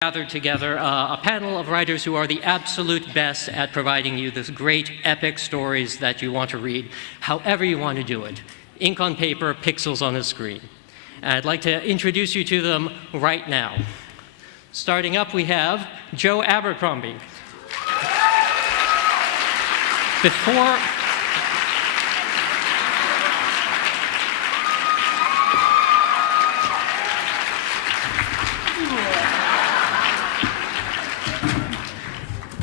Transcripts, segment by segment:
gathered together a panel of writers who are the absolute best at providing you this great epic stories that you want to read, however you want to do it. Ink on paper, pixels on a screen. And I'd like to introduce you to them right now. Starting up, we have Joe Abercrombie.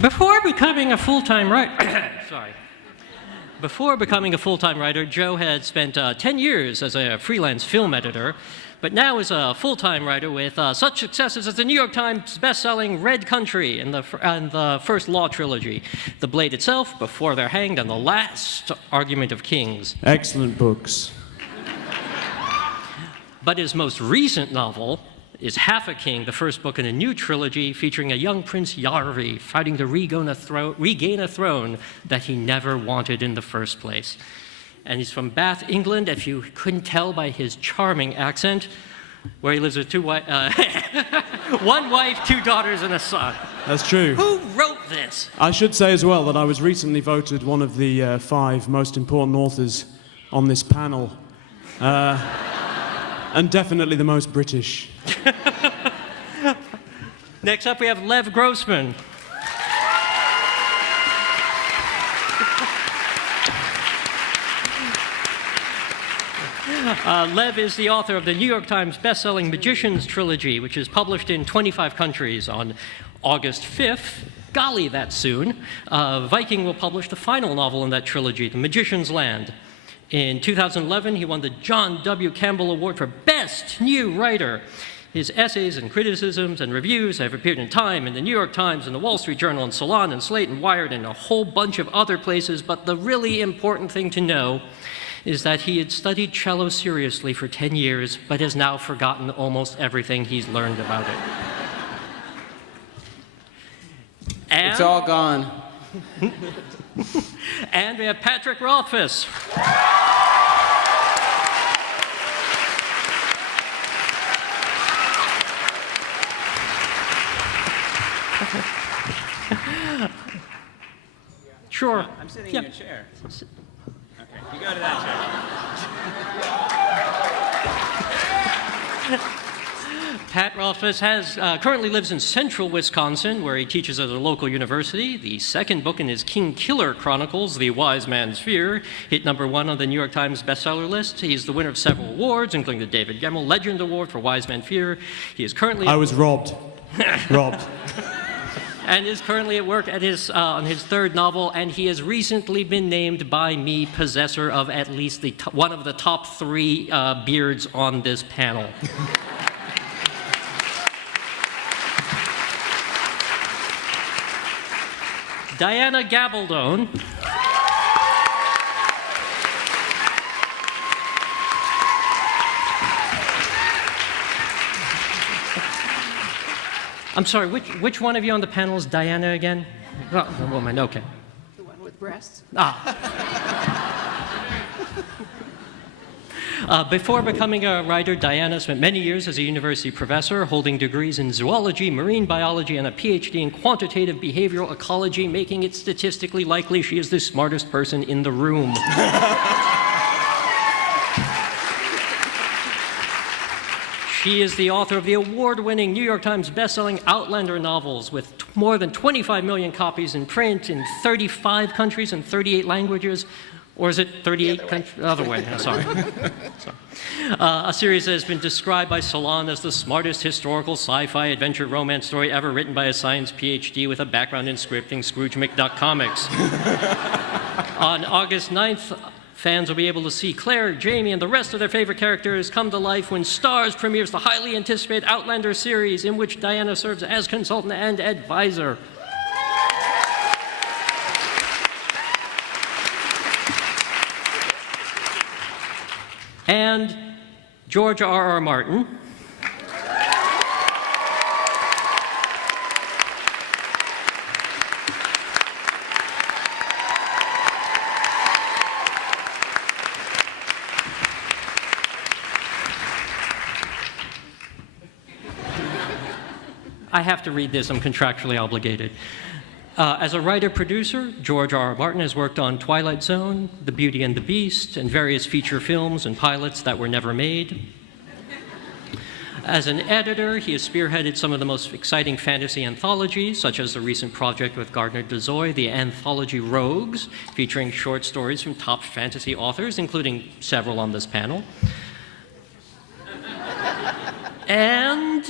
Before becoming a full-time writer, Joe had spent 10 years as a freelance film editor, but now is a full-time writer with such successes as the New York Times best-selling Red Country and the first Law trilogy, The Blade Itself, Before They're Hanged, and The Last Argument of Kings. Excellent books. But his most recent novel is Half a King, the first book in a new trilogy featuring a young Prince Yarvi fighting to regain a throne that he never wanted in the first place. And he's from Bath, England, if you couldn't tell by his charming accent, where he lives with one wife, 2 daughters, and a son. That's true. Who wrote this? I should say as well that I was recently voted one of the 5 most important authors on this panel. And definitely the most British. Next up, we have Lev Grossman. Lev is the author of the New York Times best-selling Magicians trilogy, which is published in 25 countries. On August 5th, golly, that's soon, Viking will publish the final novel in that trilogy, The Magician's Land. In 2011, he won the John W. Campbell Award for Best New Writer. His essays and criticisms and reviews have appeared in Time, in the New York Times, and the Wall Street Journal, and Salon, and Slate, and Wired, and a whole bunch of other places. But the really important thing to know is that he had studied cello seriously for 10 years, but has now forgotten almost everything he's learned about it. And it's all gone. And we have Patrick Rothfuss. Sure. I'm sitting in your chair. Okay, you go to that chair. Pat Rothfuss currently lives in central Wisconsin, where he teaches at a local university. The second book in his King Killer Chronicles, The Wise Man's Fear, hit #1 on the New York Times bestseller list. He's the winner of several awards, including the David Gemmell Legend Award for Wise Man's Fear. He is currently... I was robbed. Robbed. And is currently at work at on his 3rd novel, and he has recently been named by me possessor of at least one of the top 3 beards on this panel. Diana Gabaldon. I'm sorry, which one of you on the panel is Diana again? Oh, the woman, okay. The one with breasts? Before becoming a writer, Diana spent many years as a university professor, holding degrees in zoology, marine biology, and a PhD in quantitative behavioral ecology, making it statistically likely she is the smartest person in the room. She is the author of the award-winning New York Times bestselling Outlander novels, with more than 25 million copies in print in 35 countries and 38 languages. Or is it 38 countries? Other way, sorry. A series that has been described by Salon as the smartest historical sci-fi adventure romance story ever written by a science PhD with a background in scripting Scrooge McDuck comics. On August 9th, fans will be able to see Claire, Jamie, and the rest of their favorite characters come to life when Starz premieres the highly anticipated Outlander series, in which Diana serves as consultant and advisor. And George R.R. Martin. I have to read this. I'm contractually obligated. As a writer-producer, George R.R. Martin has worked on Twilight Zone, The Beauty and the Beast, and various feature films and pilots that were never made. As an editor, he has spearheaded some of the most exciting fantasy anthologies, such as the recent project with Gardner Dozois, the anthology Rogues, featuring short stories from top fantasy authors, including several on this panel. And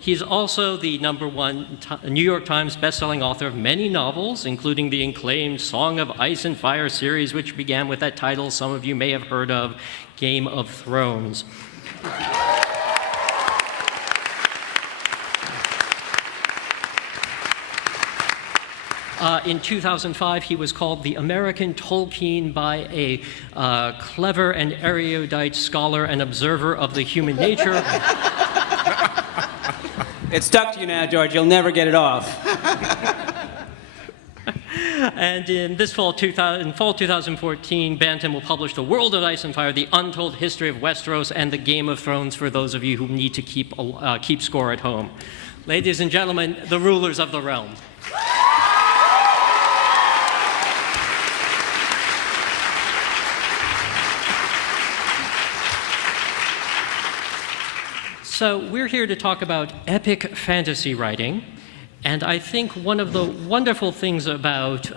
he's also the #1 New York Times bestselling author of many novels, including the acclaimed Song of Ice and Fire series, which began with that title some of you may have heard of, Game of Thrones. In 2005, he was called the American Tolkien by a clever and erudite scholar and observer of the human nature. It's stuck to you now, George. You'll never get it off. And in this fall 2014, Bantam will publish The World of Ice and Fire, The Untold History of Westeros, and The Game of Thrones for those of you who need to keep score at home. Ladies and gentlemen, the rulers of the realm. So we're here to talk about epic fantasy writing, and I think one of the wonderful things about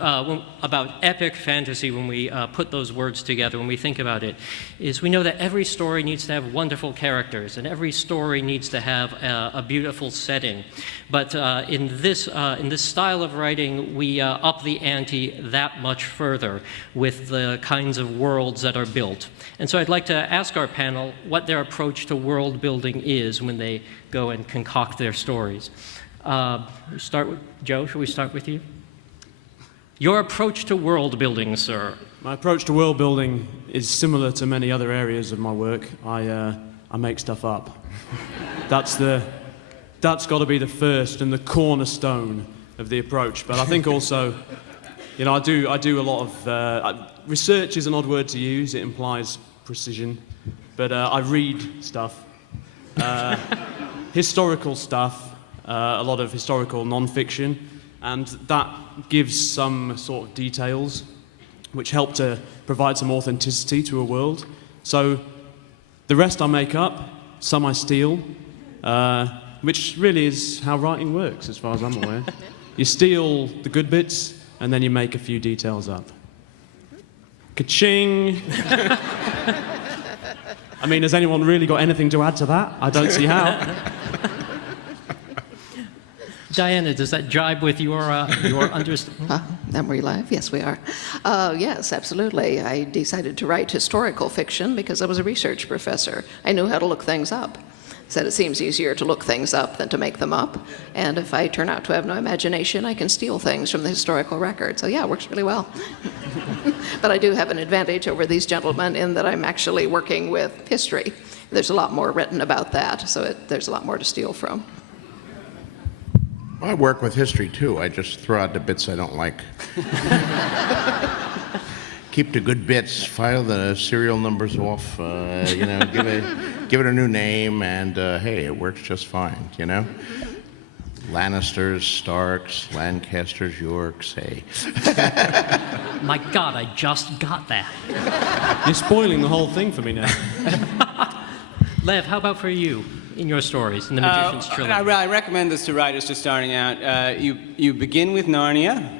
epic fantasy when we put those words together, when we think about it, is we know that every story needs to have wonderful characters, and every story needs to have a beautiful setting. But in this style of writing, we up the ante that much further with the kinds of worlds that are built. And so I'd like to ask our panel what their approach to world building is when they go and concoct their stories. Start with Joe. Shall we start with you? Your approach to world building, sir. My approach to world building is similar to many other areas of my work. I make stuff up. That's got to be the first and the cornerstone of the approach. But I think also, you know, I do a lot of research is an odd word to use. It implies precision, but I read stuff, historical stuff. A lot of historical non-fiction, and that gives some sort of details which help to provide some authenticity to a world. So the rest I make up, some I steal, which really is how writing works as far as I'm aware. You steal the good bits and then you make a few details up. Ka-ching! I mean, has anyone really got anything to add to that? I don't see how. Diana, does that jibe with your understanding? Are we live? Yes, we are. Yes, absolutely. I decided to write historical fiction because I was a research professor. I knew how to look things up. Said it seems easier to look things up than to make them up. And if I turn out to have no imagination, I can steal things from the historical record. So yeah, it works really well. But I do have an advantage over these gentlemen in that I'm actually working with history. There's a lot more written about that, so there's a lot more to steal from. I work with history too. I just throw out the bits I don't like. Keep the good bits, file the serial numbers off, you know, give it a new name, and hey, it works just fine, you know? Lannisters, Starks, Lancasters, Yorks, hey. My God, I just got that. You're spoiling the whole thing for me now. Lev, how about for you in your stories, in the Magician's Trilogy? I recommend this to writers just starting out. You begin with Narnia,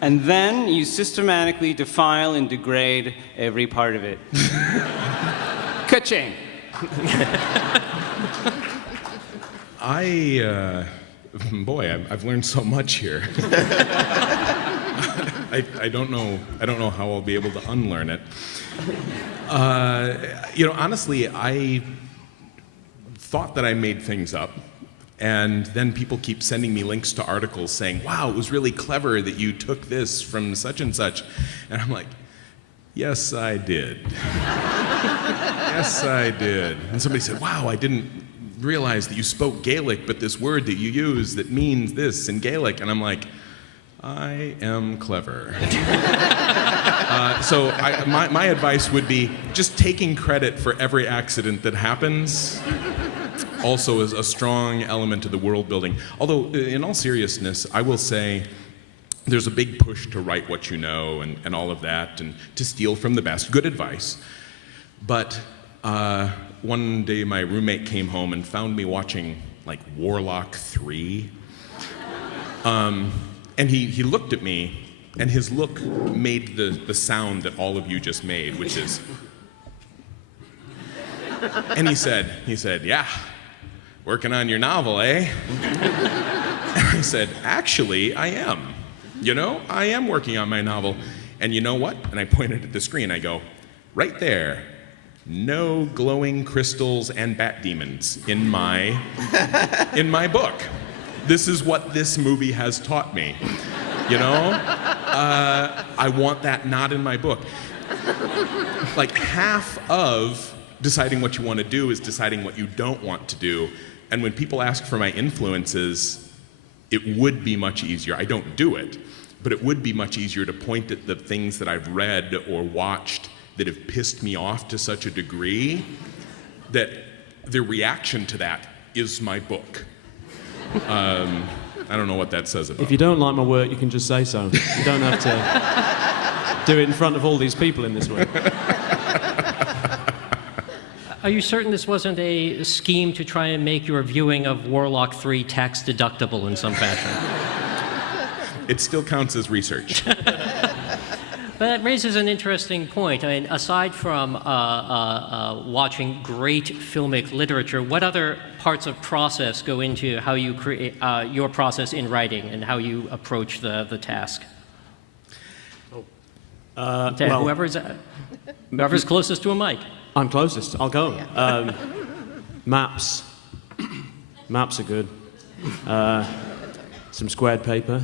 and then you systematically defile and degrade every part of it. Ka-ching! Boy, I've learned so much here. I don't know how I'll be able to unlearn it. You know, honestly, I thought that I made things up, and then people keep sending me links to articles saying, wow, it was really clever that you took this from such and such. And I'm like, yes, I did. Yes, I did. And somebody said, wow, I didn't realize that you spoke Gaelic, but this word that you use that means this in Gaelic. And I'm like, I am clever. So my advice would be just taking credit for every accident that happens also is a strong element of the world building. Although, in all seriousness, I will say there's a big push to write what you know and all of that, and to steal from the best. Good advice. But one day my roommate came home and found me watching like Warlock 3. And he looked at me, and his look made the sound that all of you just made, which is... And he said, yeah, working on your novel, eh? And I said, actually, I am. You know, I am working on my novel. And you know what? And I pointed at the screen, I go, right there, no glowing crystals and bat demons in my book. This is what this movie has taught me. You know? I want that not in my book. Like half of deciding what you want to do is deciding what you don't want to do. And when people ask for my influences, it would be much easier. I don't do it, but it would be much easier to point at the things that I've read or watched that have pissed me off to such a degree that the reaction to that is my book. I don't know what that says about If you don't like my work, you can just say so. You don't have to do it in front of all these people in this room. Are you certain this wasn't a scheme to try and make your viewing of Warlock 3 tax deductible in some fashion? It still counts as research. But that raises an interesting point. I mean, aside from watching great filmic literature, what other parts of process go into how you create your process in writing and how you approach the task? Well, Whoever's closest to a mic. I'm closest. I'll go. Maps. Maps are good. Some squared paper.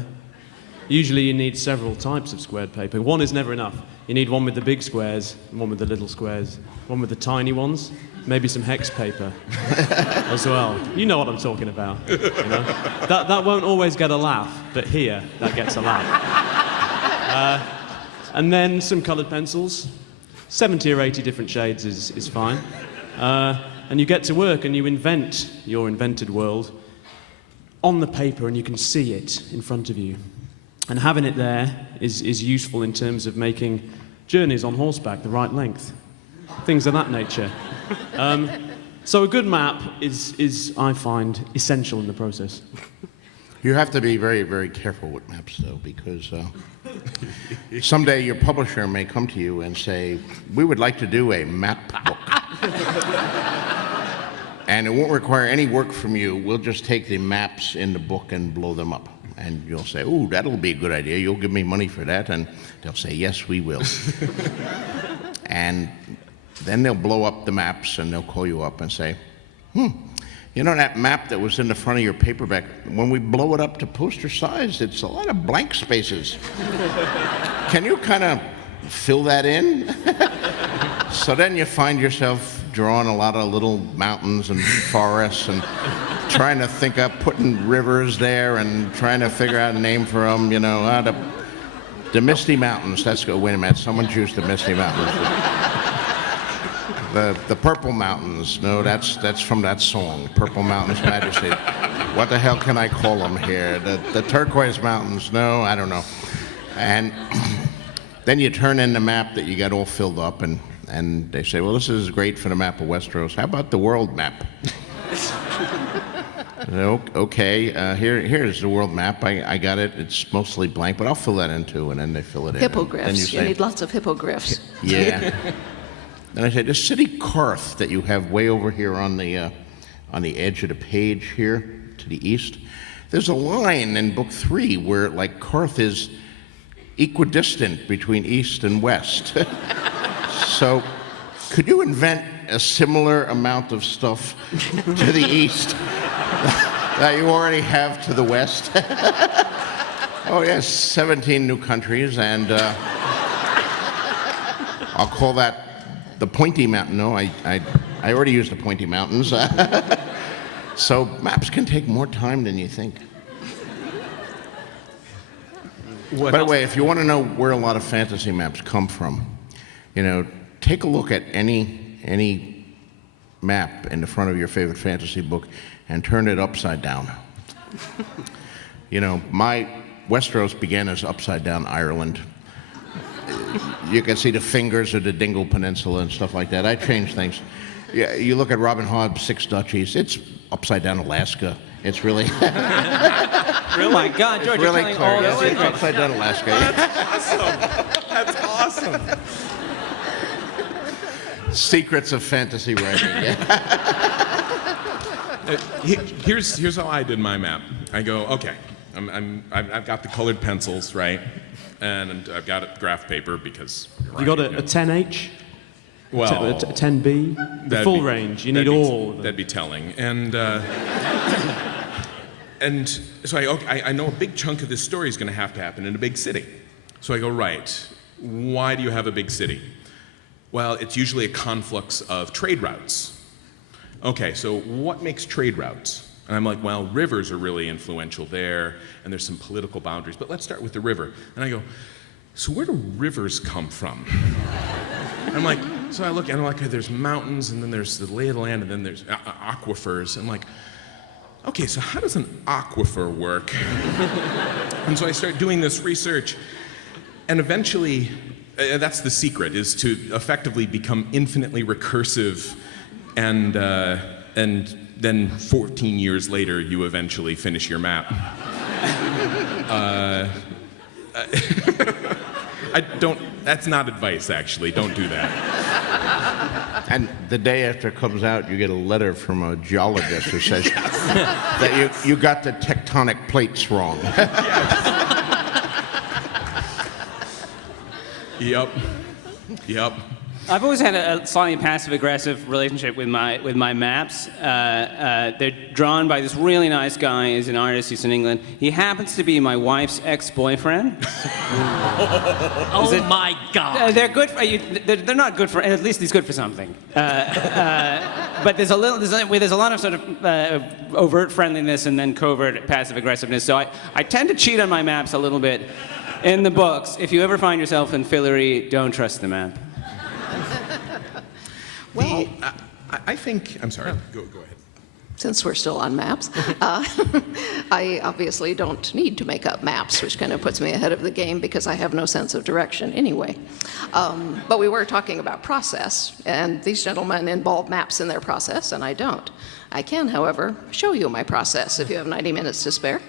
Usually you need several types of squared paper. One is never enough. You need one with the big squares, and one with the little squares, one with the tiny ones, maybe some hex paper as well. You know what I'm talking about. You know? That won't always get a laugh, but here, that gets a laugh. And then some colored pencils. 70 or 80 different shades is fine. And you get to work and you invent your invented world on the paper, and you can see it in front of you. And having it there is useful in terms of making journeys on horseback the right length, things of that nature. So a good map is, I find, essential in the process. You have to be very, very careful with maps, though, because someday your publisher may come to you and say, we would like to do a map book. And it won't require any work from you. We'll just take the maps in the book and blow them up. And you'll say, ooh, that'll be a good idea. You'll give me money for that. And they'll say, yes, we will. And then they'll blow up the maps, and they'll call you up and say, you know that map that was in the front of your paperback, when we blow it up to poster size, it's a lot of blank spaces. Can you kind of fill that in? So then you find yourself drawing a lot of little mountains and forests and trying to think up putting rivers there and trying to figure out a name for them, you know. The Misty Mountains, wait a minute, someone choose the Misty Mountains. The Purple Mountains, no, that's from that song, Purple Mountains Majesty. What the hell can I call them here? The Turquoise Mountains, no, I don't know. And then you turn in the map that you got all filled up, and they say, well, this is great for the map of Westeros. How about the world map? Okay, here's the world map. I got it. It's mostly blank, but I'll fill that in too, and then they fill it in. Hippogriffs. You need lots of hippogriffs. Yeah. And I say, the city Karth that you have way over here on the edge of the page here to the east, there's a line in book 3 where like Karth is equidistant between east and west. So could you invent a similar amount of stuff to the east that you already have to the west? Oh yes, 17 new countries, and I'll call that the Pointy Mountain. No, I already used the Pointy Mountains. So maps can take more time than you think. By the way, if you want to know where a lot of fantasy maps come from, you know, take a look at any map in the front of your favorite fantasy book and turn it upside down. You know, my Westeros began as upside down Ireland. You can see the fingers of the Dingle Peninsula and stuff like that. I changed things. Yeah, you look at Robin Hobb's Six Duchies, it's upside down Alaska. It's really... Oh my God, George, really you're telling clear. all Yeah, the it's upside down Alaska. That's awesome. Secrets of fantasy writing. Yeah. Here's how I did my map. I go, okay, I've got the colored pencils, right? And I've got graph paper because... You got a 10H? Well, A 10B? The that'd full be- range. You need that'd be- all of them. That'd be telling. And so I know a big chunk of this story is going to have to happen in a big city. So I go, right, why do you have a big city? Well, it's usually a conflux of trade routes. Okay, so what makes trade routes? And I'm like, well, rivers are really influential there, and there's some political boundaries, but let's start with the river. And I go, so where do rivers come from? And I'm like, so I look and I'm like, okay, there's mountains, and then there's the lay of the land, and then there's aquifers. And I'm like, okay, so how does an aquifer work? And so I start doing this research, and eventually, that's the secret, is to effectively become infinitely recursive, and then 14 years later, you eventually finish your map. That's not advice, actually. Don't do that. And the day after it comes out, you get a letter from a geologist who says that you got the tectonic plates wrong. Yep. I've always had a slightly passive-aggressive relationship with my maps. They're drawn by this really nice guy. He's an artist. He's in England. He happens to be my wife's ex-boyfriend. Oh my God! They're good. They're not good for. At least he's good for something. But there's a lot of sort of overt friendliness and then covert passive-aggressiveness. So I tend to cheat on my maps a little bit. In the books, if you ever find yourself in Fillory, don't trust the map. Well, I think, I'm sorry, go ahead. since we're still on maps, I obviously don't need to make up maps, which kind of puts me ahead of the game because I have no sense of direction anyway. But we were talking about process, and these gentlemen involve maps in their process, and I don't. I can, however, show you my process if you have 90 minutes to spare.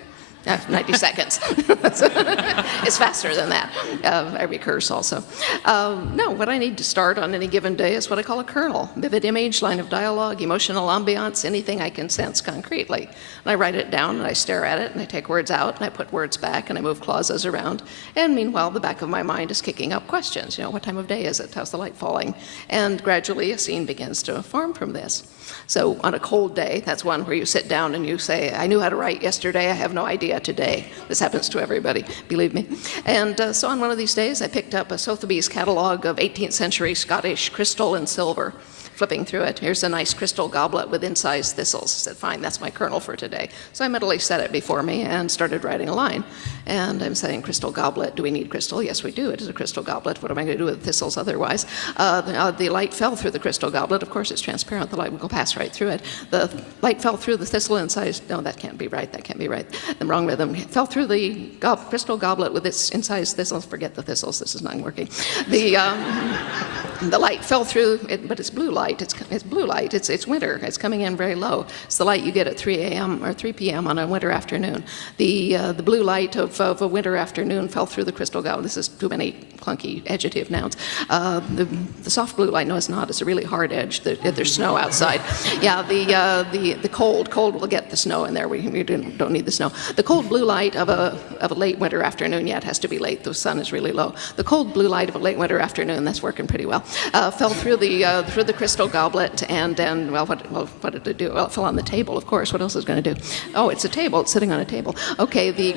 90 seconds. It's faster than that. I recurse also. No, what I need to start on any given day is what I call a kernel. Vivid image, line of dialogue, emotional ambiance, anything I can sense concretely. And I write it down, and I stare at it, and I take words out, and I put words back, and I move clauses around. And meanwhile, the back of my mind is kicking up questions. You know, what time of day is it? How's the light falling? And gradually, a scene begins to form from this. So on a cold day, that's one where you sit down and you say, I knew how to write yesterday, I have no idea today. This happens to everybody, believe me. And so on one of these days, I picked up a Sotheby's catalog of 18th century Scottish crystal and silver. Flipping through it, here's a nice crystal goblet with incised thistles. I said, fine, that's my kernel for today. So I mentally set it before me and started writing a line. And I'm saying, crystal goblet, do we need crystal? Yes, we do. It is a crystal goblet. What am I going to do with thistles otherwise? The light fell through the crystal goblet. Of course, it's transparent. The light will pass right through it. The light fell through the thistle incised. No, that can't be right. That can't be right. I'm wrong rhythm. It fell through the crystal goblet with its incised thistles. Forget the thistles. This is not working. The light fell through it, but it's blue light. It's blue light. It's winter. It's coming in very low. It's the light you get at 3 a.m. or 3 p.m. on a winter afternoon. The blue light of a winter afternoon fell through the crystal goblet. This is too many clunky adjective nouns. The soft blue light, no, it's not. It's a really hard edge. There's snow outside. Yeah, the cold will get the snow in there. We don't need the snow. The cold blue light of a late winter afternoon. Yeah, it has to be late. The sun is really low. The cold blue light of a late winter afternoon. That's working pretty well. Fell through the crystal goblet, and then, well, what did it do? Well, it fell on the table, of course. What else is it going to do? Oh, it's a table. It's sitting on a table. Okay, the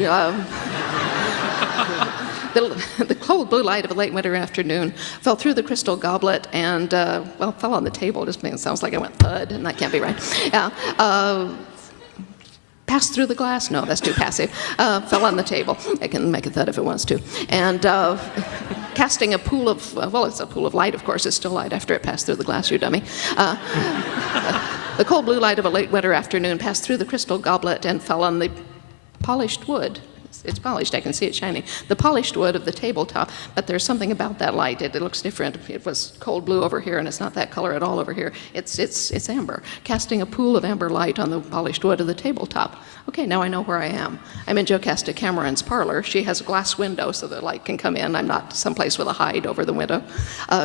cold blue light of a late winter afternoon fell through the crystal goblet and, well, fell on the table. It sounds like I went thud, and that can't be right. Yeah. Passed through the glass? No, that's too passive. Fell on the table. I can make a thud if it wants to. And casting a pool of, well, it's a pool of light, of course, it's still light after it passed through the glass, you dummy. The cold blue light of a late winter afternoon passed through the crystal goblet and fell on the polished wood. It's polished, I can see it shining. The polished wood of the tabletop, but there's something about that light. It looks different. It was cold blue over here, and it's not that color at all over here. It's amber, casting a pool of amber light on the polished wood of the tabletop. Okay, now I know where I am. I'm in Jocasta Cameron's parlor. She has a glass window so the light can come in. I'm not someplace with a hide over the window.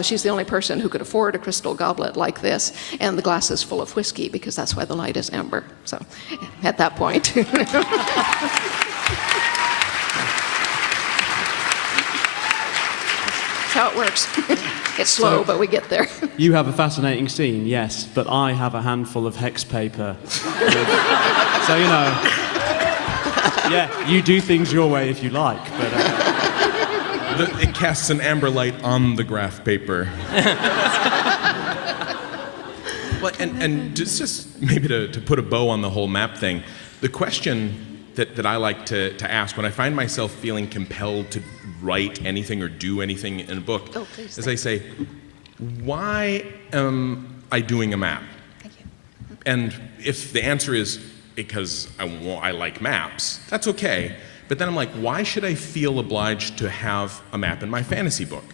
She's the only person who could afford a crystal goblet like this, and the glass is full of whiskey because that's why the light is amber. So at that point. That's how it works. It's slow, but we get there. You have a fascinating scene, yes, but I have a handful of hex paper. So, you know, yeah, you do things your way if you like, but... It casts an amber light on the graph paper. Well, and just maybe to put a bow on the whole map thing, the question that I like to ask when I find myself feeling compelled to write anything or do anything in a book is I say, why am I doing a map? Thank you. And if the answer is because I like maps, that's okay. But then I'm like, why should I feel obliged to have a map in my fantasy book?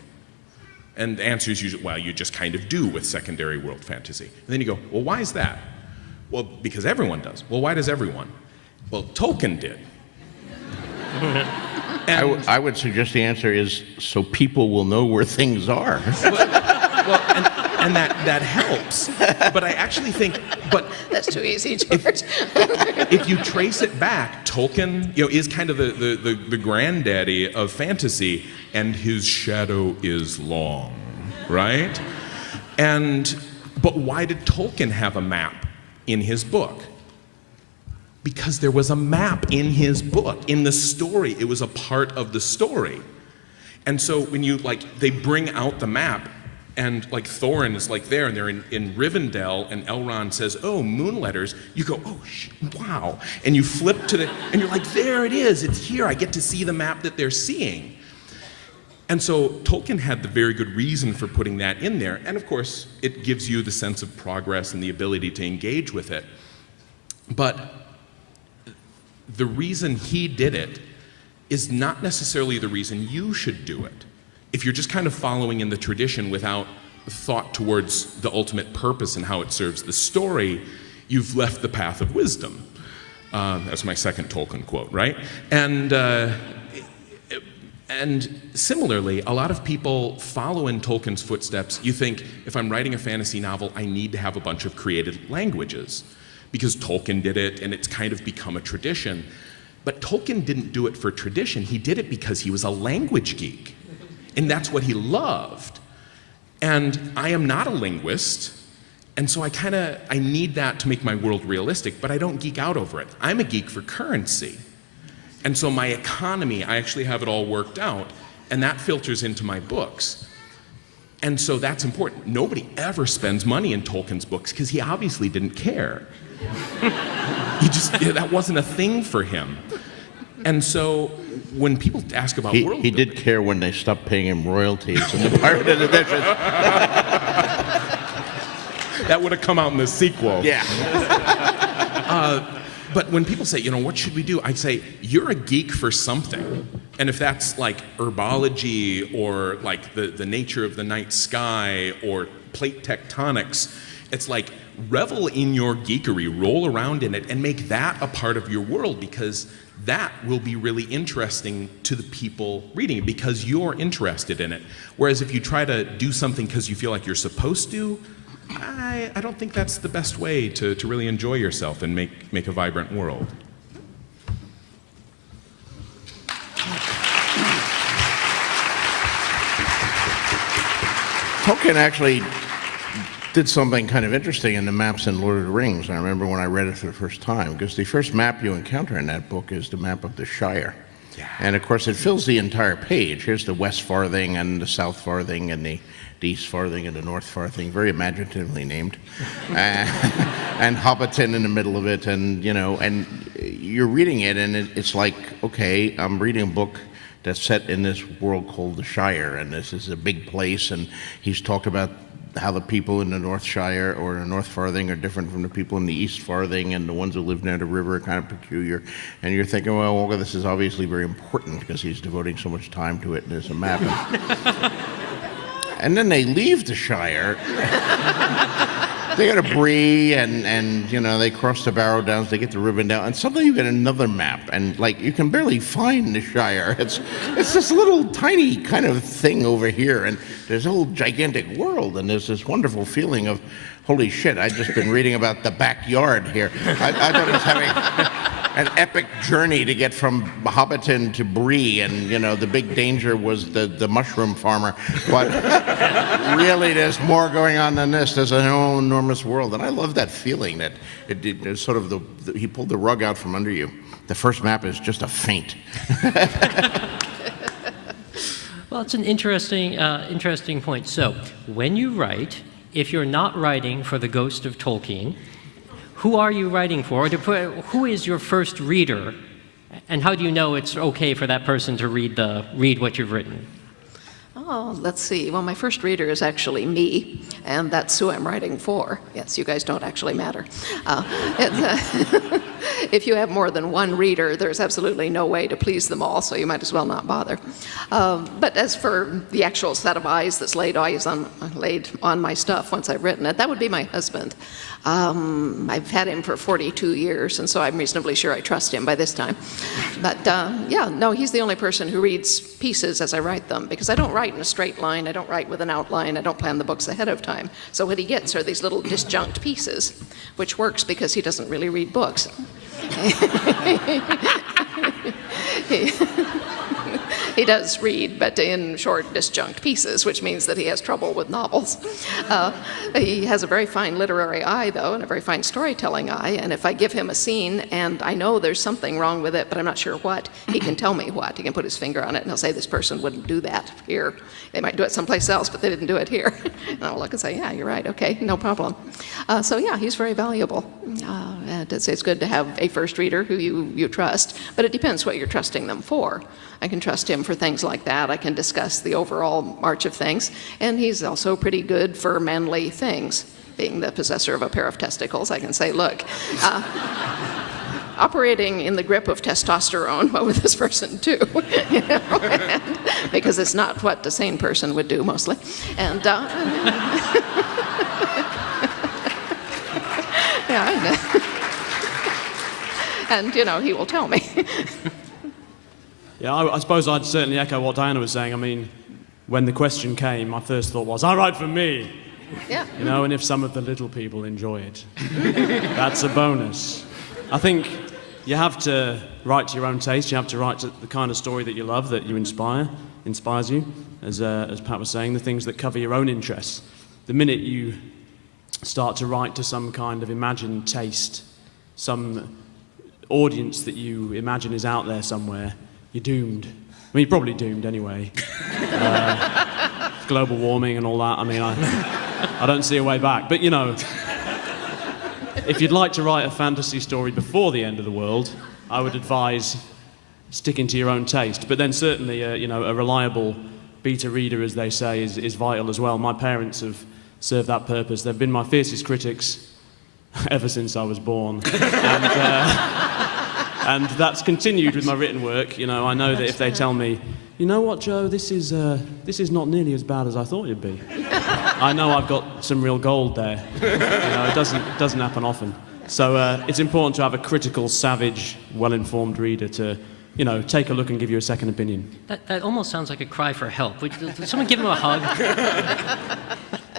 And the answer is usually, well, you just kind of do with secondary world fantasy. And then you go, well, why is that? Well, because everyone does. Well, why does everyone? Well, Tolkien did. I would suggest the answer is so people will know where things are. Well, and that helps. But I actually think, That's too easy, George. if you trace it back, Tolkien, is kind of the granddaddy of fantasy, and his shadow is long, right? But why did Tolkien have a map in his book? Because there was a map in his book, in the story. It was a part of the story. And so when they bring out the map, and Thorin is there, and they're in Rivendell, and Elrond says, oh, moon letters, you go, oh, wow. And you flip and you're like, there it is, it's here, I get to see the map that they're seeing. And so Tolkien had the very good reason for putting that in there, and of course, it gives you the sense of progress and the ability to engage with it. But the reason he did it is not necessarily the reason you should do it. If you're just kind of following in the tradition without thought towards the ultimate purpose and how it serves the story, you've left the path of wisdom. That's my second Tolkien quote, right? And similarly, a lot of people follow in Tolkien's footsteps. You think, if I'm writing a fantasy novel, I need to have a bunch of created languages, because Tolkien did it, and it's kind of become a tradition. But Tolkien didn't do it for tradition. He did it because he was a language geek, and that's what he loved. And I am not a linguist, and so I need that to make my world realistic, but I don't geek out over it. I'm a geek for currency. And so my economy, I actually have it all worked out, and that filters into my books. And so that's important. Nobody ever spends money in Tolkien's books because he obviously didn't care. That wasn't a thing for him. And so when people ask about world he did care when they stopped paying him royalties in the pirated edition. That would have come out in the sequel. Yeah. But when people say, what should we do? I say, you're a geek for something. And if that's like herbology or like the nature of the night sky or plate tectonics, it's like revel in your geekery, roll around in it, and make that a part of your world, because that will be really interesting to the people reading it because you're interested in it. Whereas if you try to do something because you feel like you're supposed to, I don't think that's the best way to really enjoy yourself and make a vibrant world. Tolkien actually did something kind of interesting in the maps in Lord of the Rings. I remember when I read it for the first time, because the first map you encounter in that book is the map of the Shire. Yeah. And of course, it fills the entire page. Here's the West Farthing and the South Farthing and the East Farthing and the North Farthing, very imaginatively named, and Hobbiton in the middle of it, and and you're reading it, and it's like, okay, I'm reading a book that's set in this world called the Shire, and this is a big place, and he's talked about how the people in the North Shire or the North Farthing are different from the people in the East Farthing, and the ones who live near the river are kind of peculiar. And you're thinking, well, all of this is obviously very important because he's devoting so much time to it, and there's a map. And then they leave the Shire. They go to Bree, and you know, they cross the Barrow Downs, they get the ribbon down, and suddenly you get another map, and like you can barely find the Shire. It's this little tiny kind of thing over here, and there's a whole gigantic world, and there's this wonderful feeling of, holy shit, I've just been reading about the backyard here. I thought I was having an epic journey to get from Hobbiton to Bree, and you know, the big danger was the mushroom farmer. But really, there's more going on than this. There's an whole enormous world, and I love that feeling that it's sort of he pulled the rug out from under you. The first map is just a feint. Well, it's an interesting point. So, when you write, if you're not writing for the ghost of Tolkien, who are you writing for? Who is your first reader, and how do you know it's okay for that person to read what you've written? Oh, let's see. Well, my first reader is actually me, and that's who I'm writing for. Yes, you guys don't actually matter. If you have more than one reader, there's absolutely no way to please them all, so you might as well not bother. But as for the actual set of eyes that's laid on my stuff once I've written it, that would be my husband. I've had him for 42 years, and so I'm reasonably sure I trust him by this time. But yeah, no, he's the only person who reads pieces as I write them, because I don't write in a straight line, I don't write with an outline, I don't plan the books ahead of time. So what he gets are these little disjunct pieces, which works because he doesn't really read books. He does read, but in short, disjunct pieces, which means that he has trouble with novels. He has a very fine literary eye, though, and a very fine storytelling eye, and if I give him a scene and I know there's something wrong with it, but I'm not sure what, he can tell me what. He can put his finger on it, and he'll say, this person wouldn't do that here. They might do it someplace else, but they didn't do it here. And I'll look and say, yeah, you're right, okay, no problem. So yeah, he's very valuable. And it's good to have a first reader who you trust, but it depends what you're trusting them for. I can trust him for things like that. I can discuss the overall march of things. And he's also pretty good for manly things. Being the possessor of a pair of testicles, I can say, look, operating in the grip of testosterone, what would this person do? You know? Because it's not what a sane person would do, mostly. And yeah, and you know, he will tell me. Yeah, I suppose I'd certainly echo what Diana was saying. I mean, when the question came, my first thought was, I write for me. Yeah. You know, and if some of the little people enjoy it, that's a bonus. I think you have to write to your own taste. You have to write to the kind of story that you love, that you inspires you, as Pat was saying, the things that cover your own interests. The minute you start to write to some kind of imagined taste, some audience that you imagine is out there somewhere, you're doomed. I mean, you're probably doomed anyway. Global warming and all that. I mean, I don't see a way back. But, you know, if you'd like to write a fantasy story before the end of the world, I would advise sticking to your own taste. But then certainly, you know, a reliable beta reader, as they say, is vital as well. My parents have served that purpose. They've been my fiercest critics ever since I was born. And that's continued with my written work. You know, I know that if they tell me, you know what, Joe, this is not nearly as bad as I thought it'd be. I know I've got some real gold there. You know, it doesn't happen often. So it's important to have a critical, savage, well-informed reader to, you know, take a look and give you a second opinion. That almost sounds like a cry for help. Would someone give him a hug?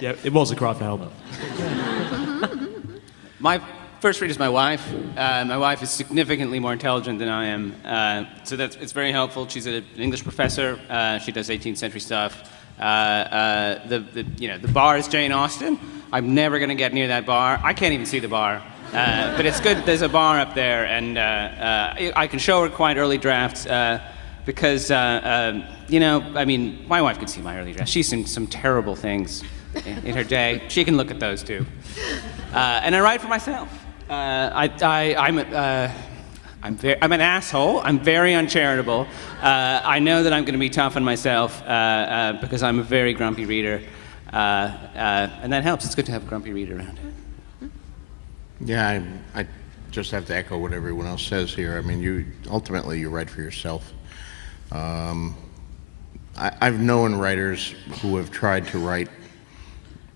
Yeah, it was a cry for help. My first reader is my wife. My wife is significantly more intelligent than I am, so it's very helpful. She's an English professor. She does 18th century stuff. The bar is Jane Austen. I'm never going to get near that bar. I can't even see the bar, but it's good. There's a bar up there, and I can show her quite early drafts because you know, I mean, my wife can see my early drafts. She's seen some terrible things in her day. She can look at those too. And I write for myself. I'm an asshole. I'm very uncharitable. I know that I'm going to be tough on myself because I'm a very grumpy reader, and that helps. It's good to have a grumpy reader around. Yeah, I just have to echo what everyone else says here. I mean, ultimately you write for yourself. I've known writers who have tried to write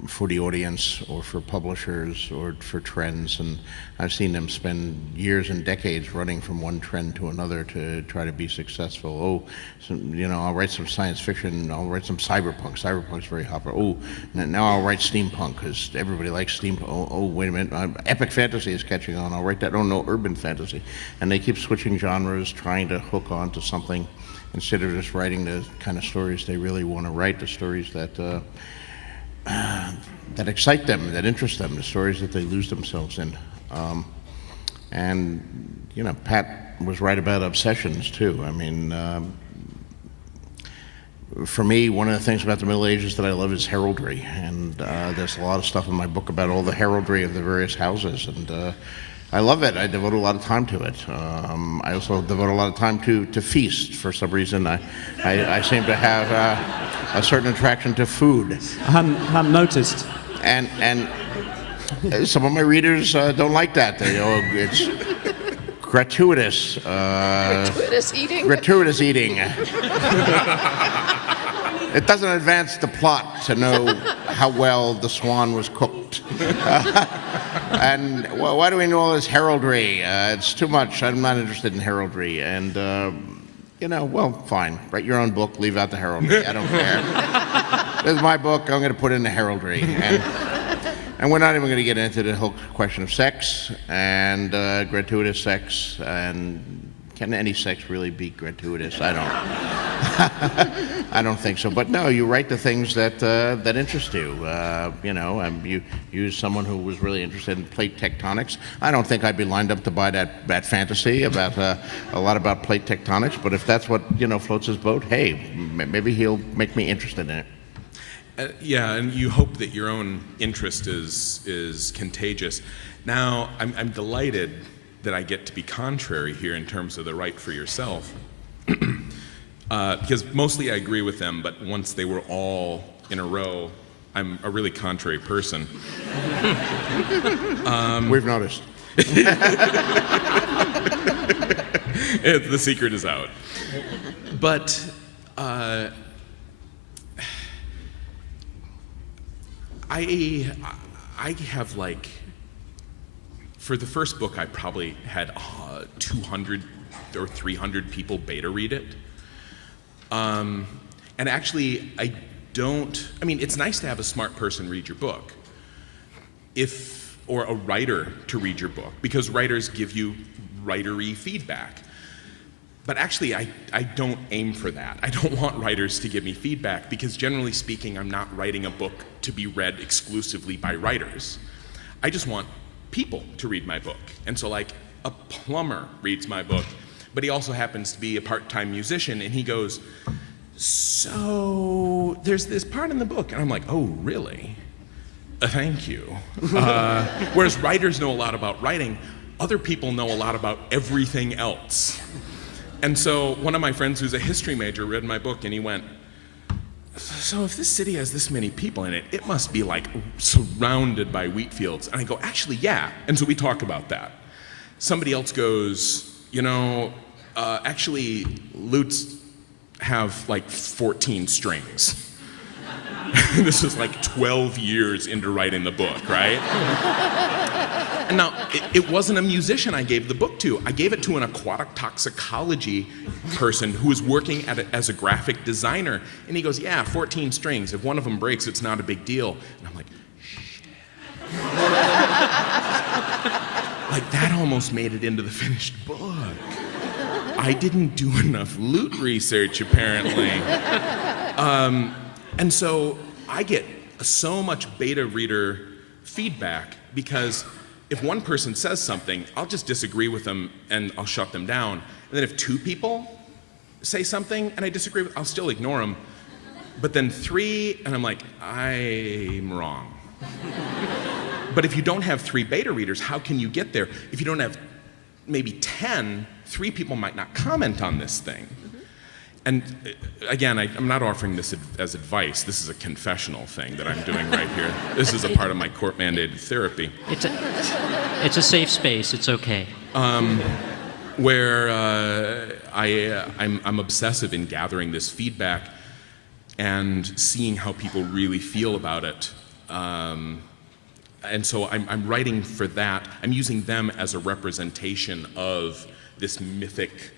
for the audience or for publishers or for trends, and I've seen them spend years and decades running from one trend to another to try to be successful. I'll write some science fiction, I'll write some cyberpunk. Cyberpunk's very hot. Now I'll write steampunk because everybody likes steampunk. Wait a minute, epic fantasy is catching on. I'll write that. Oh no, urban fantasy. And they keep switching genres, trying to hook on to something instead of just writing the kind of stories they really want to write, the stories that excite them, that interest them, the stories that they lose themselves in. Pat was right about obsessions too. I mean, for me, one of the things about the Middle Ages that I love is heraldry, and there's a lot of stuff in my book about all the heraldry of the various houses, and I love it. I devote a lot of time to it. I also devote a lot of time to feast. For some reason, I seem to have a certain attraction to food. I hadn't noticed. And some of my readers don't like that. It's gratuitous. Gratuitous eating? Gratuitous eating. It doesn't advance the plot to know how well the swan was cooked. And why do we know all this heraldry? It's too much. I'm not interested in heraldry. And, fine. Write your own book, leave out the heraldry. I don't care. This is my book. I'm going to put in the heraldry. And we're not even going to get into the whole question of sex and gratuitous sex. And can any sex really be gratuitous? I don't think so. But no, you write the things that interest you. You use someone who was really interested in plate tectonics. I don't think I'd be lined up to buy that fantasy about a lot about plate tectonics. But if that's what floats his boat, hey, maybe he'll make me interested in it. Yeah, and you hope that your own interest is contagious. Now, I'm delighted that I get to be contrary here in terms of the write for yourself. Because mostly I agree with them, but once they were all in a row, I'm a really contrary person. We've noticed. The secret is out. But I have for the first book, I probably had 200 or 300 people beta read it. And actually, it's nice to have a smart person read your book, or a writer to read your book, because writers give you writery feedback. But actually, I don't aim for that. I don't want writers to give me feedback, because generally speaking, I'm not writing a book to be read exclusively by writers. I just want people to read my book. And so a plumber reads my book, but he also happens to be a part-time musician, and he goes, so there's this part in the book, and I'm like, oh, really? Thank you. Whereas writers know a lot about writing, other people know a lot about everything else. And so one of my friends who's a history major read my book, and he went, so if this city has this many people in it, it must be surrounded by wheat fields. And I go, actually, yeah. And so we talk about that. Somebody else goes, actually, lutes have 14 strings. This is 12 years into writing the book, right? And now, it wasn't a musician I gave the book to. I gave it to an aquatic toxicology person who was working as a graphic designer. And he goes, yeah, 14 strings. If one of them breaks, it's not a big deal. And I'm like, shit. That almost made it into the finished book. I didn't do enough lute research, apparently. And so I get so much beta reader feedback, because if one person says something, I'll just disagree with them and I'll shut them down. And then if 2 people say something and I disagree with, I'll still ignore them. But then 3, and I'm like, I'm wrong. But if you don't have 3 beta readers, how can you get there? If you don't have maybe 10, 3 people might not comment on this thing. And again, I'm not offering this as advice. This is a confessional thing that I'm doing right here. This is a part of my court-mandated therapy. It's a safe space. It's okay. Where I'm obsessive in gathering this feedback and seeing how people really feel about it. And so I'm writing for that. I'm using them as a representation of this mythic,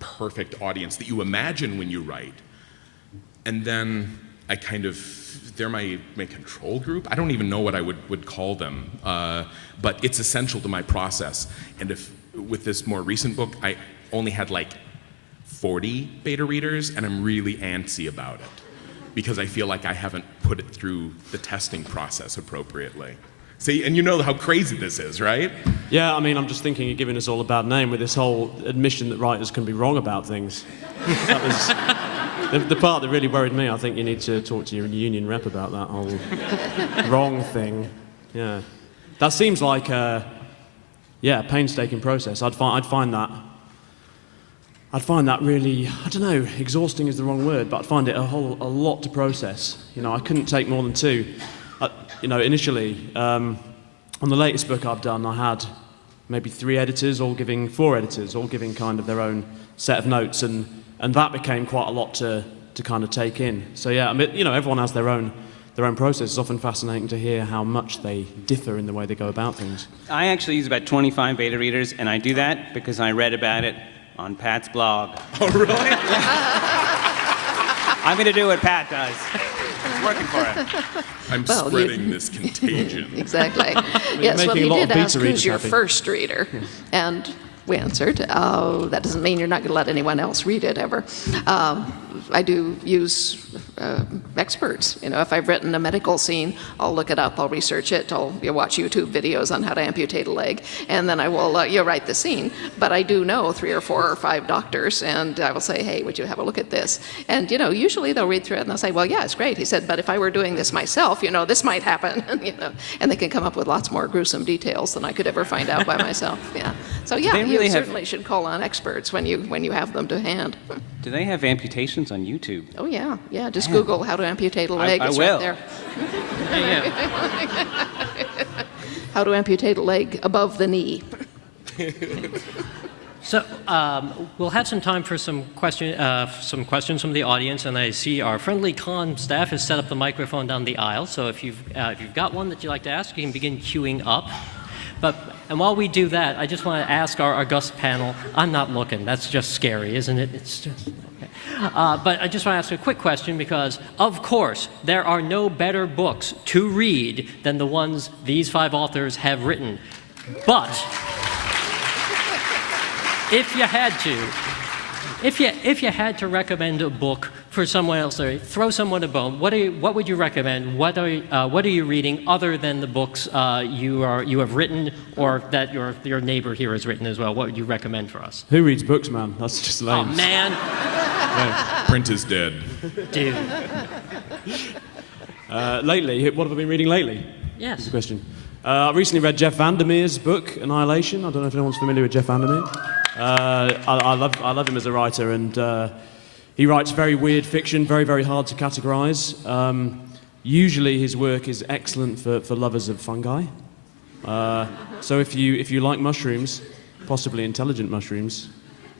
perfect audience that you imagine when you write. And then I they're my control group. I don't even know what I would call them, but it's essential to my process. And with this more recent book, I only had like 40 beta readers, and I'm really antsy about it because I feel like I haven't put it through the testing process appropriately. See, and you know how crazy this is, right? Yeah, I mean, I'm just thinking you're giving us all a bad name with this whole admission that writers can be wrong about things. That was the part that really worried me. I think you need to talk to your union rep about that whole wrong thing. Yeah, that seems like a painstaking process. I'd find that really, I don't know, exhausting is the wrong word, but I'd find it a lot to process. You know, I couldn't take more than 2. Initially, on the latest book I've done, I had maybe 4 editors, all giving kind of their own set of notes, and that became quite a lot to kind of take in. So yeah, I mean, everyone has their own process. It's often fascinating to hear how much they differ in the way they go about things. I actually use about 25 beta readers, and I do that because I read about it on Pat's blog. Oh, really? I'm going to do what Pat does. It's working for him. I'm spreading this contagion. Exactly. Yes, well, making a you lot of did beta ask who's readers your happy. first reader, and we answered. That doesn't mean you're not going to let anyone else read it ever. I do use experts. If I've written a medical scene, I'll look it up, I'll research it, I'll watch YouTube videos on how to amputate a leg, and then I will write the scene. But I do know 3 or 4 or 5 doctors, and I will say, hey, would you have a look at this? And usually they'll read through it and they'll say, well, yeah, it's great. He said, but if I were doing this myself, this might happen. And they can come up with lots more gruesome details than I could ever find out by myself. Yeah. So yeah, really you have- certainly should call on experts when you have them to hand. Do they have amputations on YouTube? Oh yeah. Just Google how to amputate a leg. I It's will. right there. How to amputate a leg above the knee. So we'll have some time for some questions from the audience, and I see our friendly con staff has set up the microphone down the aisle. So if you've got one that you'd like to ask, you can begin queuing up. And while we do that, I just want to ask our august panel. I'm not looking. That's just scary, isn't it? It's just. Okay. But I just want to ask a quick question because, of course, there are no better books to read than the ones these 5 authors have written. But if you had to recommend a book for someone else, or throw someone a bone, what would you recommend? What are you reading other than the books you have written, or that your neighbor here has written as well? What would you recommend for us? Who reads books, man? That's just lame. Oh man, Print is dead. dude. Lately, what have I been reading lately? Yes. That's the question. I recently read Jeff Vandermeer's book, Annihilation. I don't know if anyone's familiar with Jeff Vandermeer. I love him as a writer, and he writes very weird fiction, very, very hard to categorize. Usually his work is excellent for lovers of fungi. So if you like mushrooms, possibly intelligent mushrooms,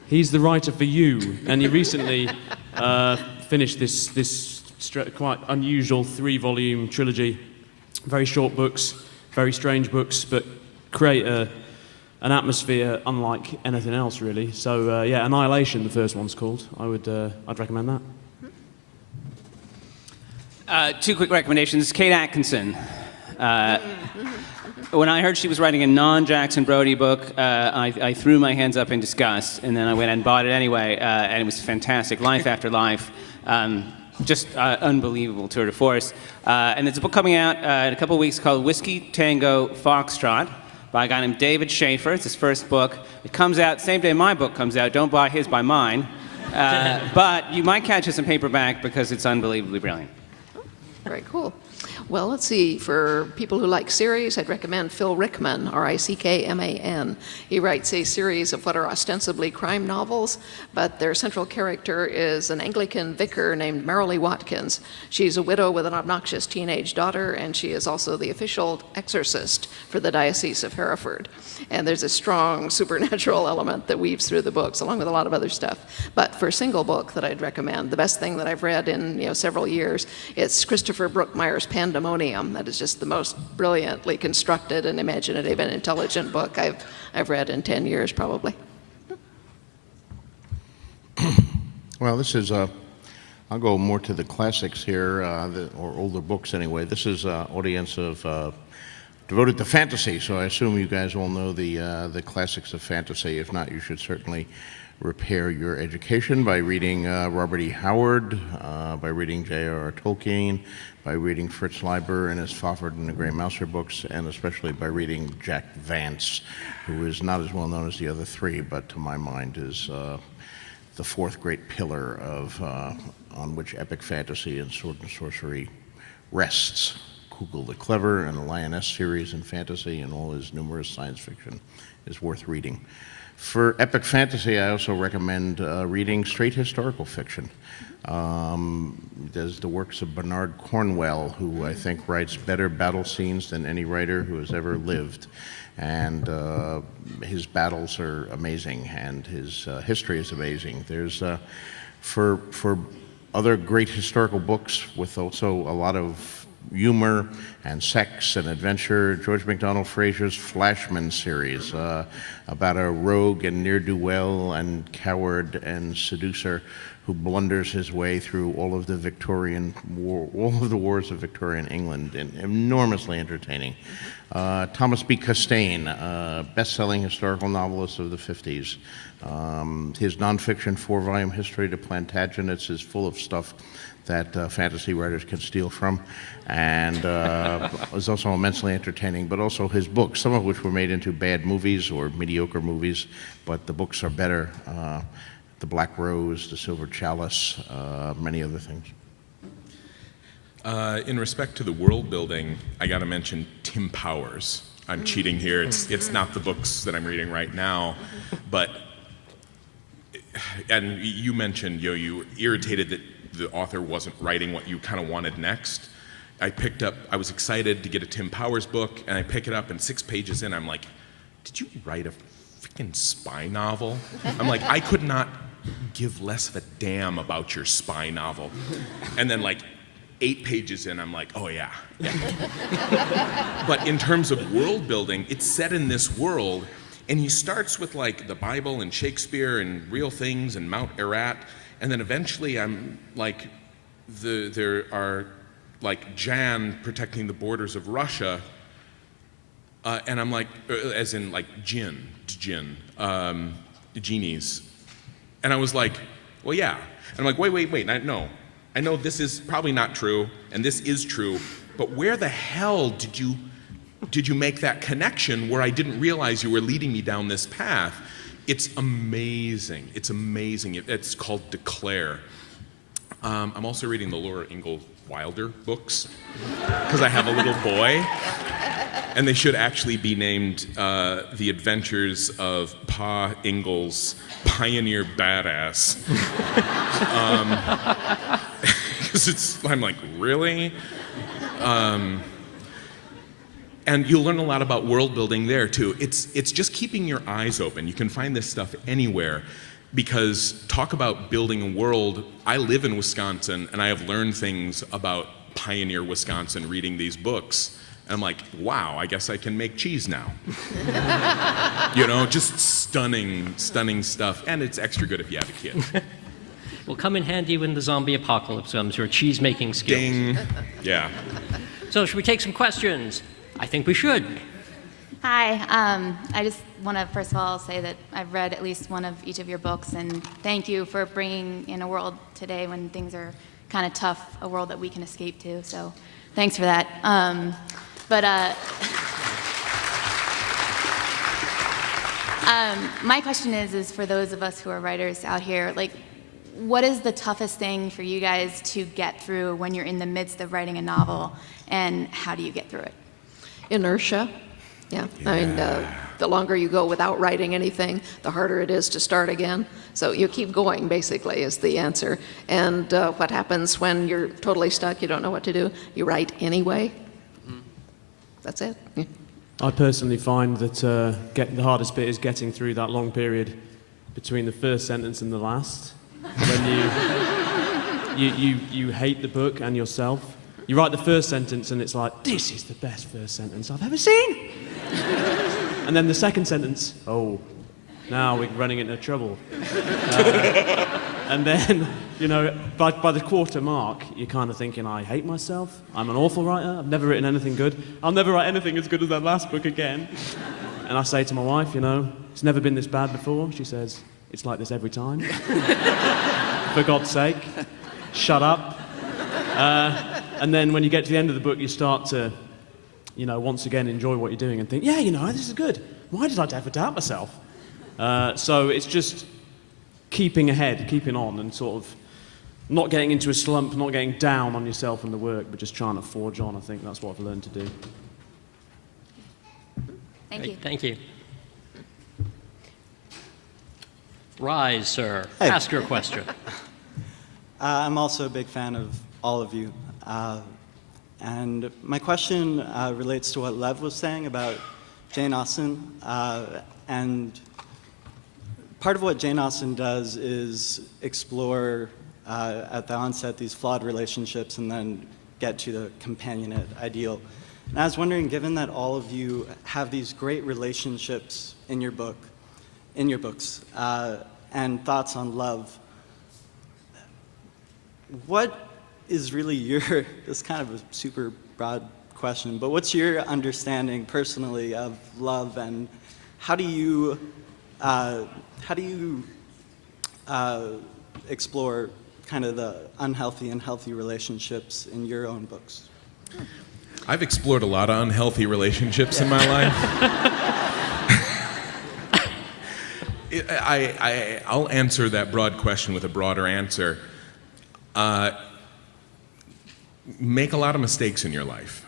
he's the writer for you. And he recently finished this quite unusual 3-volume trilogy. Very short books, very strange books, but create an atmosphere unlike anything else, really. So yeah, Annihilation, the first one's called. I'd recommend that. 2 quick recommendations. Kate Atkinson. When I heard she was writing a non-Jackson Brody book, I threw my hands up in disgust, and then I went and bought it anyway, and it was fantastic. Life After Life. Just unbelievable tour de force. And there's a book coming out in a couple of weeks called Whiskey Tango Foxtrot by a guy named David Schaefer. It's his first book. It comes out same day my book comes out. Don't buy his, buy mine. But you might catch us in paperback because it's unbelievably brilliant. Very cool. Well, let's see. For people who like series, I'd recommend Phil Rickman, R-I-C-K-M-A-N. He writes a series of what are ostensibly crime novels, but their central character is an Anglican vicar named Marilee Watkins. She's a widow with an obnoxious teenage daughter, and she is also the official exorcist for the Diocese of Hereford. And there's a strong supernatural element that weaves through the books, along with a lot of other stuff. But for a single book that I'd recommend, the best thing that I've read in several years, it's Christopher Brookmyre's Pandemonium. That is just the most brilliantly constructed and imaginative and intelligent book I've read in 10 years, probably. Well, this is, I'll go more to the classics here, or older books anyway. This is an audience of devoted to fantasy, so I assume you guys all know the classics of fantasy. If not, you should certainly repair your education by reading Robert E. Howard, by reading J.R.R. Tolkien, by reading Fritz Leiber and his Fafhrd and the Grey Mouser books, and especially by reading Jack Vance, who is not as well known as the other three, but to my mind is the fourth great pillar of on which epic fantasy and sword and sorcery rests. Kugel the Clever and the Lioness series in fantasy and all his numerous science fiction is worth reading. For epic fantasy, I also recommend reading straight historical fiction. There's the works of Bernard Cornwell, who I think writes better battle scenes than any writer who has ever lived. And his battles are amazing, and his history is amazing. There's, for other great historical books with also a lot of humor and sex and adventure, George MacDonald Fraser's Flashman series about a rogue and ne'er-do-well and coward and seducer who blunders his way through all of the Victorian war, all of the wars of Victorian England, and enormously entertaining. Thomas B. Costain, best-selling historical novelist of the 50s. His nonfiction 4-volume History to Plantagenets is full of stuff that fantasy writers can steal from, and was also immensely entertaining, but also his books, some of which were made into bad movies or mediocre movies, but the books are better. The Black Rose, The Silver Chalice, many other things. In respect to the world building, I got to mention Tim Powers. I'm cheating here. It's not the books that I'm reading right now, but, and you mentioned, you were irritated that the author wasn't writing what you kind of wanted next. I was excited to get a Tim Powers book, and I pick it up, and 6 pages in, I'm like, did you write a freaking spy novel? I'm like, I could not give less of a damn about your spy novel. And then like 8 pages in, I'm like, oh yeah. But in terms of world building, it's set in this world, and he starts with like the Bible and Shakespeare and real things and Mount Ararat, and then eventually I'm like, there are like Jan protecting the borders of Russia, and I'm like, as in like Jinn, genies. And I was like, well, yeah. And I'm like, wait, no. I know this is probably not true, and this is true, but where the hell did you make that connection where I didn't realize you were leading me down this path? It's amazing. It's amazing. It's called Declare. I'm also reading the Laura Ingalls Wilder books because I have a little boy, and they should actually be named The Adventures of Pa Ingalls, Pioneer Badass. Because I'm like, really? And you'll learn a lot about world building there too. It's just keeping your eyes open. You can find this stuff anywhere, because talk about building a world. I live in Wisconsin, and I have learned things about pioneer Wisconsin reading these books. And I'm like, wow, I guess I can make cheese now. Just stunning stuff. And it's extra good if you have a kid. Will come in handy when the zombie apocalypse comes, your cheese-making skills. Ding. Yeah. So should we take some questions? I think we should. Hi. I just want to, first of all, say that I've read at least one of each of your books, and thank you for bringing in a world today when things are kind of tough, a world that we can escape to. So thanks for that. My question is for those of us who are writers out here, like, what is the toughest thing for you guys to get through when you're in the midst of writing a novel, and how do you get through it? Inertia. Yeah. I mean, the longer you go without writing anything, the harder it is to start again. So you keep going, basically, is the answer. And what happens when you're totally stuck, you don't know what to do? You write anyway. That's it. Yeah. I personally find that the hardest bit is getting through that long period between the first sentence and the last, when you hate the book and yourself. You write the first sentence and it's like, this is the best first sentence I've ever seen. And then the second sentence, oh, now we're running into trouble. And then, by the quarter mark, you're kind of thinking, I hate myself. I'm an awful writer. I've never written anything good. I'll never write anything as good as that last book again. And I say to my wife, it's never been this bad before. She says, it's like this every time. For God's sake, shut up. And then when you get to the end of the book, you start to, once again enjoy what you're doing and think, this is good. Why did I ever doubt myself? So it's just keeping ahead, keeping on, and sort of not getting into a slump, not getting down on yourself and the work, but just trying to forge on. I think that's what I've learned to do. Thank you. Thank you. Rise, sir. Hey. Ask your question. I'm also a big fan of all of you. And my question relates to what Lev was saying about Jane Austen. And part of what Jane Austen does is explore at the onset these flawed relationships and then get to the companionate ideal. And I was wondering, given that all of you have these great relationships in your books, and thoughts on love, what is really your, this kind of a super broad question, but what's your understanding personally of love, and how do you explore kind of the unhealthy and healthy relationships in your own books? I've explored a lot of unhealthy relationships in my life. I'll answer that broad question with a broader answer. Make a lot of mistakes in your life.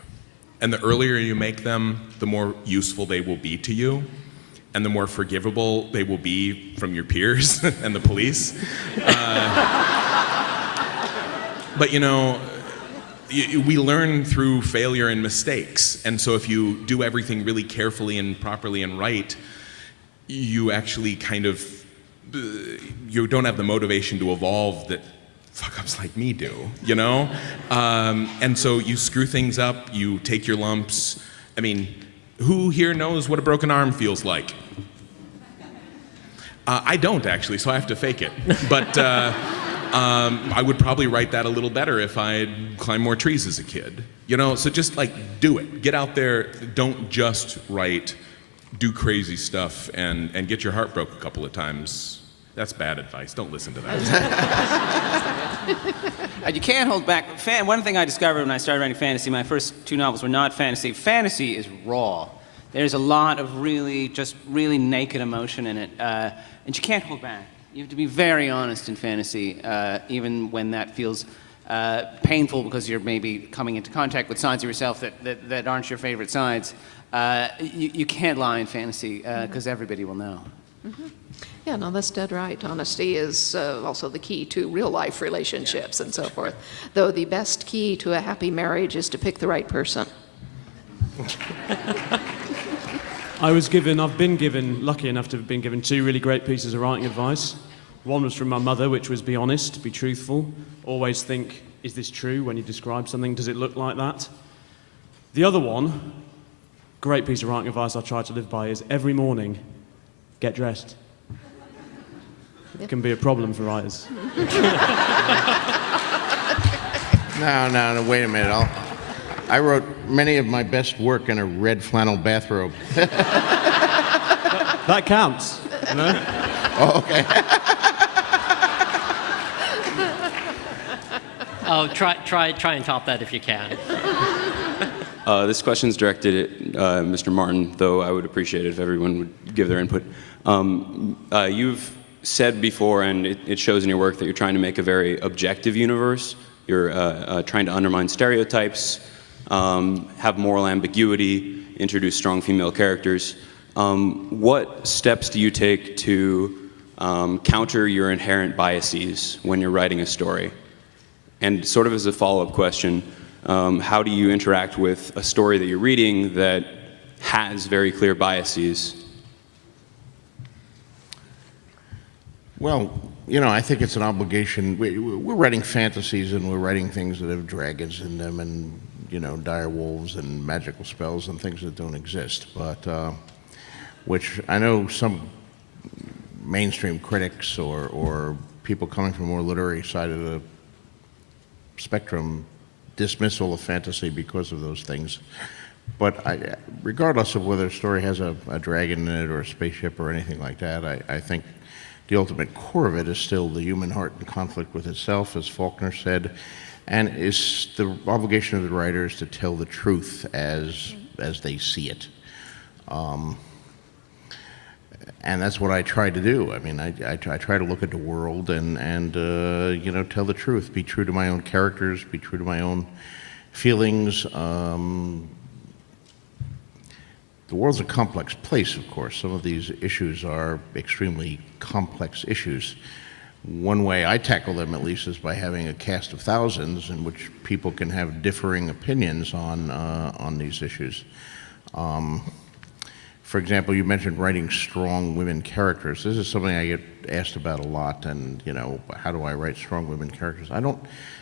And the earlier you make them, the more useful they will be to you, and the more forgivable they will be from your peers and the police. But we learn through failure and mistakes. And so if you do everything really carefully and properly and right, you actually you don't have the motivation to evolve that fuck-ups like me do, And so you screw things up, you take your lumps. I mean, who here knows what a broken arm feels like? I don't, actually, so I have to fake it. But I would probably write that a little better if I had climbed more trees as a kid. So just, do it. Get out there. Don't just write. Do crazy stuff and get your heart broke a couple of times. That's bad advice. Don't listen to that. You can't hold back. One thing I discovered when I started writing fantasy, my first 2 novels were not fantasy. Fantasy is raw. There's a lot of really naked emotion in it, and you can't hold back. You have to be very honest in fantasy, even when that feels painful because you're maybe coming into contact with sides of yourself that aren't your favorite sides. You can't lie in fantasy because everybody will know. Mm-hmm. Yeah, no, that's dead right. Honesty is also the key to real-life relationships and so forth. Though the best key to a happy marriage is to pick the right person. I've been given, lucky enough to have been given 2 really great pieces of writing advice. One was from my mother, which was be honest, be truthful. Always think, is this true when you describe something? Does it look like that? The other one, great piece of writing advice I try to live by, is every morning, get dressed. It can be a problem for writers. No, wait a minute. I wrote many of my best work in a red flannel bathrobe. That counts, Oh, okay. Oh, try and top that if you can. This question is directed at Mr. Martin, though I would appreciate it if everyone would give their input. You've said before, and it shows in your work, that you're trying to make a very objective universe. You're trying to undermine stereotypes, have moral ambiguity, introduce strong female characters. What steps do you take to counter your inherent biases when you're writing a story? And sort of as a follow-up question, how do you interact with a story that you're reading that has very clear biases? Well, you know, I think it's an obligation. We're writing fantasies, and we're writing things that have dragons in them, and, you know, dire wolves and magical spells and things that don't exist. But which I know some mainstream critics or people coming from a more literary side of the spectrum dismissal of fantasy because of those things. But regardless of whether a story has a dragon in it or a spaceship or anything like that, I think the ultimate core of it is still the human heart in conflict with itself, as Faulkner said, and is the obligation of the writers to tell the truth as they see it. And that's what I try to do. I mean, I try to look at the world and you know, tell the truth, be true to my own characters, be true to my own feelings. The world's a complex place, of course. Some of these issues are extremely complex issues. One way I tackle them, at least, is by having a cast of thousands in which people can have differing opinions on these issues. For example, you mentioned writing strong women characters. This is something I get asked about a lot, and, you know, how do I write strong women characters? I don't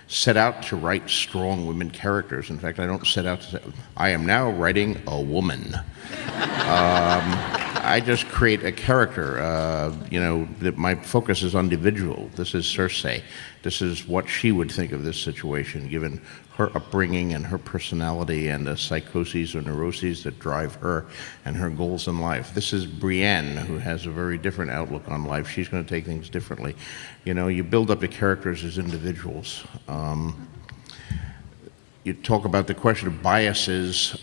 set out to write strong women characters. In fact, I don't set out to say, I am now writing a woman. I just create a character, you know, that my focus is on individual. This is Cersei. This is what she would think of this situation, given her upbringing and her personality and the psychoses or neuroses that drive her and her goals in life. This is Brienne, who has a very different outlook on life. She's going to take things differently. You know, you build up the characters as individuals. You talk about the question of biases.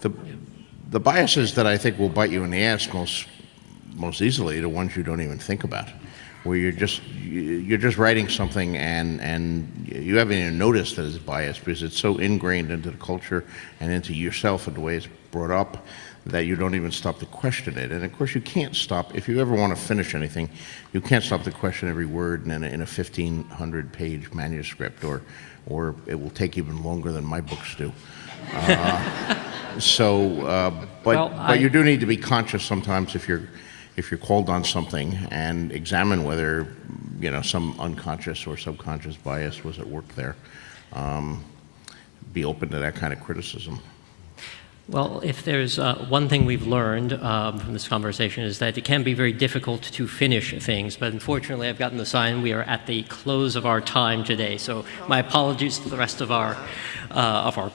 The biases that I think will bite you in the ass most easily are the ones you don't even think about, where you're just writing something and you haven't even noticed that it's biased because it's so ingrained into the culture and into yourself and the way it's brought up that you don't even stop to question it. And of course, you can't stop, if you ever want to finish anything, you can't stop to question every word in a 1,500-page manuscript, or it will take even longer than my books do. But you do need to be conscious sometimes if you're called on something, and examine whether, you know, some unconscious or subconscious bias was at work there. Be open to that kind of criticism. Well, if there's one thing we've learned from this conversation is that it can be very difficult to finish things, but unfortunately I've gotten the sign we are at the close of our time today, so my apologies to the rest of our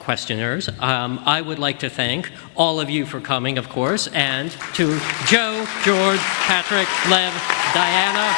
questioners. I would like to thank all of you for coming, of course, and to Joe, George, Patrick, Lev, Diana,